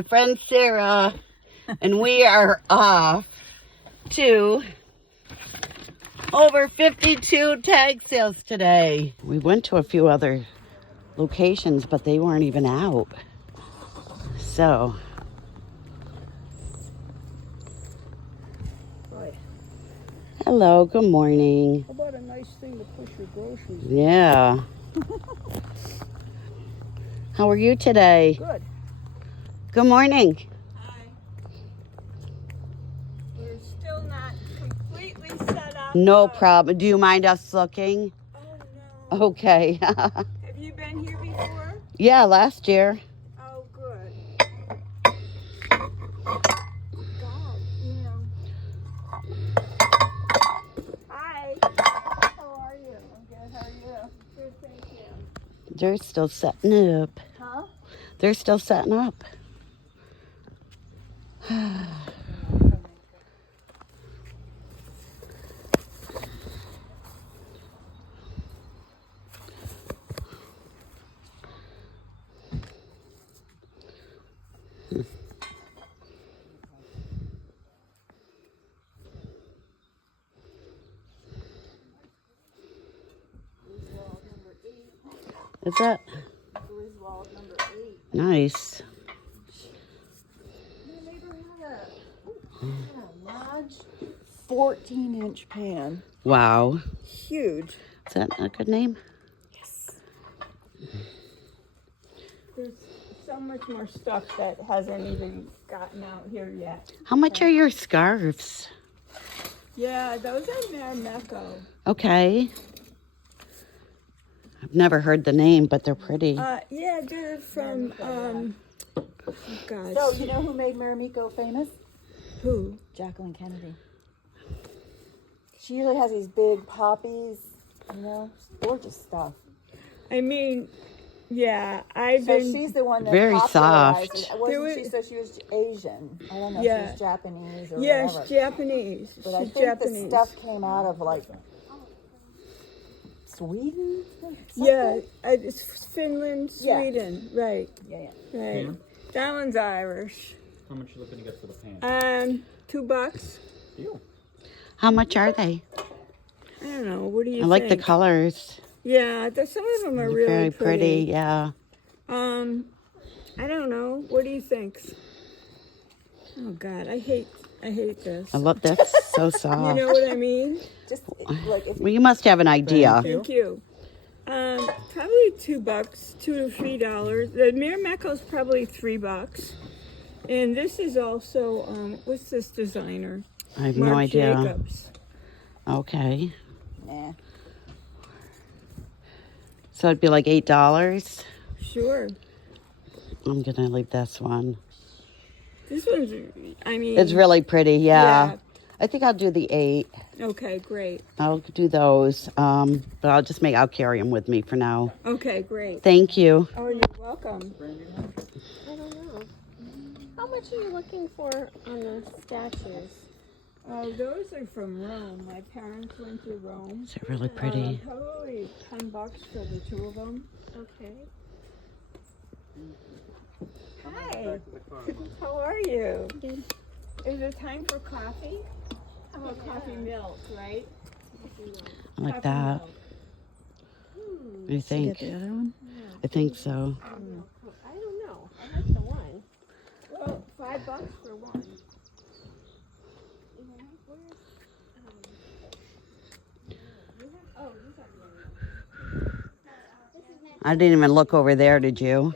My friend Sarah and we are off to over 52 tag sales today. We went to a few other locations, but they weren't even out. So, Hi. hello, good morning. How about a nice thing to push your groceries? Yeah. How are you today? Good. Good morning. Hi. We're still not completely set up. No problem. Do you mind us looking? Oh no. Okay. Have you been here before? Yeah, last year. Oh good. God, you know. Hi. How are you? I'm good. How are you? Good, thank you. They're still setting up. Huh? They're still setting up. Is that Number 8. nice? My neighbor had a large 14-inch pan. Wow. Huge. Is that a good name? Yes. There's so much more stuff that hasn't even gotten out here yet. How much are your scarves? Yeah, those are Marimekko. Okay. I've never heard the name, but they're pretty. Yeah, they're from, oh gosh. So, you know who made Marimekko famous? Who? Jacqueline Kennedy. She usually has these big poppies, you know, gorgeous stuff. I mean, yeah, I've So been. she's the one that Very popularized soft. it. Wasn't she? So she was Asian. I don't know if Yeah. she was Japanese or Yeah, whatever. she's Japanese. But I She's think Japanese. the stuff came out of like Sweden. Yeah, it's Finland, Yeah. Sweden. Right, Yeah. right. Pan? That one's Irish. How much you looking to get for the pan? $2. Deal. How much are they? I don't know. What do you I like the think? colors. Yeah, some of them are They're really very pretty. Yeah. I don't know. What do you think? Oh God, I hate this. I love that. So soft. You know what I mean? Just like if Well, you must have an idea. Thank you. Probably $2, $2 to $3. The Marimekko's probably $3. And this is also what's this designer? I have Marc no idea. Jacobs. Okay. nah. So it'd be like $8. Sure. I'm gonna leave this one. This one's. I mean. It's really pretty. Yeah. Yeah. I think I'll do the 8. Okay, great. I'll do those. But I'll carry them with me for now. Okay, great. Thank you. Oh, you're welcome. I don't know. How much are you looking for on the statues? Oh, those are from Rome. My parents went to Rome. They're really pretty. Probably $10 for the 2 of them. Okay. Hi. How are you? Is it time for coffee? How about coffee milk, right? I like Coffee that. milk. I think. The other one. I think so. I don't know. I like the one. Well, $5 for one. I didn't even look over there, did you?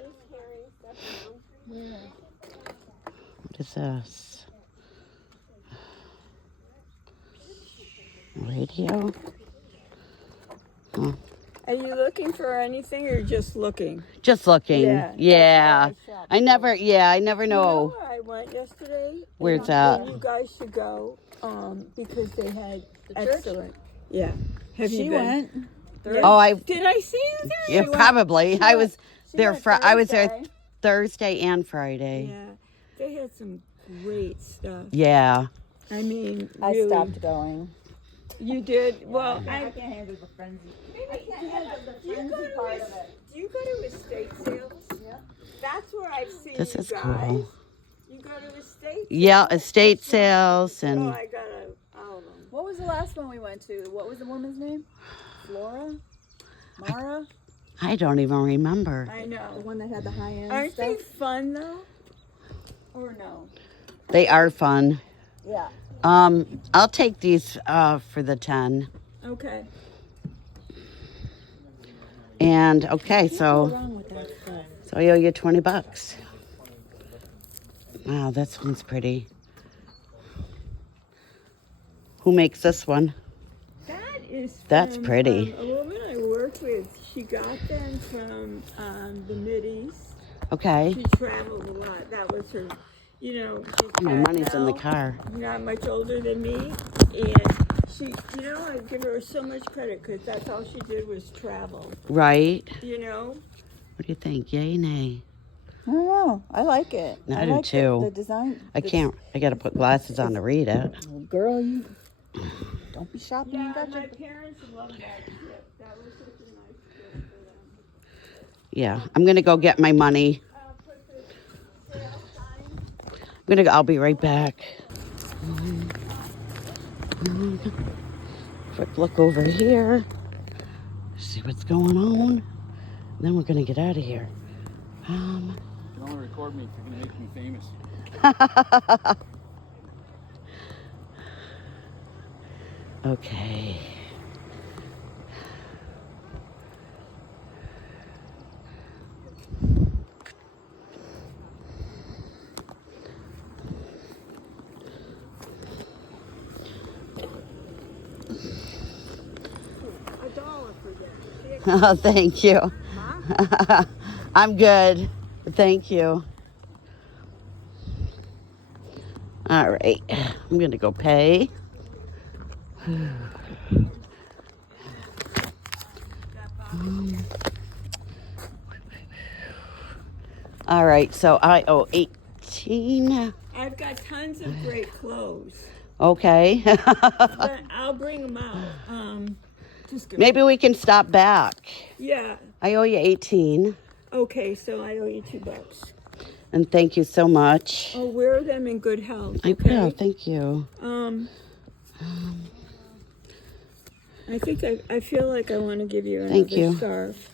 What is this? Radio? Huh. Are you looking for anything or just looking? Just looking. Yeah, Yeah. that's why I shop. I never know. You know where I went yesterday? Where's And that? you guys should go because they had excellent. Yeah. Have She you been? went. Yeah. Oh, Did I see you there? yeah, probably. I was there. went I was there Thursday. Thursday and Friday. Yeah. They had some great stuff. Yeah. I mean, I really. stopped going. You did? Well, I can't handle the frenzy. I can't handle the do you go frenzy to part of it. do you go to estate sales? Yeah. That's where I've seen This you is guys. cool. Yeah, estate sales Oh, and I got all of them. What was the last one we went to? What was the woman's name? Flora? Mara? I don't even remember. I The know. one that had the high end Aren't stuff? they fun though? Or no? They are fun. Yeah. I'll take these for the 10. Okay. And okay, What's so wrong with that stuff? I owe you $20. Wow, this one's pretty. Who makes this one? That is That's from, pretty. a woman I worked with. She got them from the Mideast. Okay. She traveled a lot. That was her, you know, she's My money's in the now car. not much older than me. And she, you know, I give her so much credit because that's all she did was travel, Right? you know? What do you think? Yay, nay? I don't know. I like it. I do like too. The design. I can't. I got to put glasses on to read it. Girl, you don't be shopping. Yeah, You got my your... parents loved that gift. That was such a nice gift for them. Yeah, I'm gonna go get my money. Put the sale sign. I'll be right back. Quick look over here. See what's going on. Then we're gonna get out of here. You can only record me if you're gonna make me famous. Okay. $1 for that. Oh, thank you. I'm good. Thank you. All right. I'm going to go pay. All right. So I owe 18. I've got tons of great clothes. Okay. But I'll bring them out. Just go. Maybe we can stop back. Yeah. I owe you 18. Okay, so I owe you $2. And thank you so much. I'll wear them in good health. I Okay. will. Thank you. I think I feel like I want to give you Thank another you. scarf.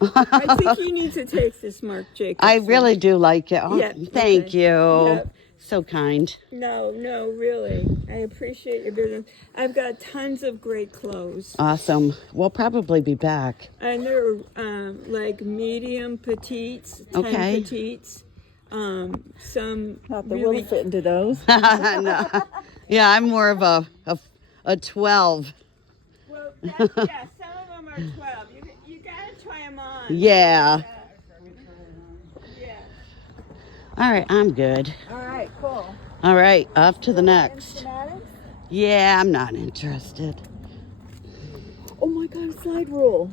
I think you need to take this, Marc Jacobson. I really do like it. Oh, Yeah, thank okay. you. Yep. So kind. No, really. I appreciate your business. I've got tons of great clothes. Awesome. We'll probably be back. And they're like medium petites, 10 Okay. petites. Some Not that really we'll fit into those. No. Yeah, I'm more of a 12. well, yeah, some of them are 12. You gotta try them on. Yeah. Yeah. All right, I'm good. All right, cool. All right, off to the next. Schematics? Yeah, I'm not interested. Oh my God, slide rule.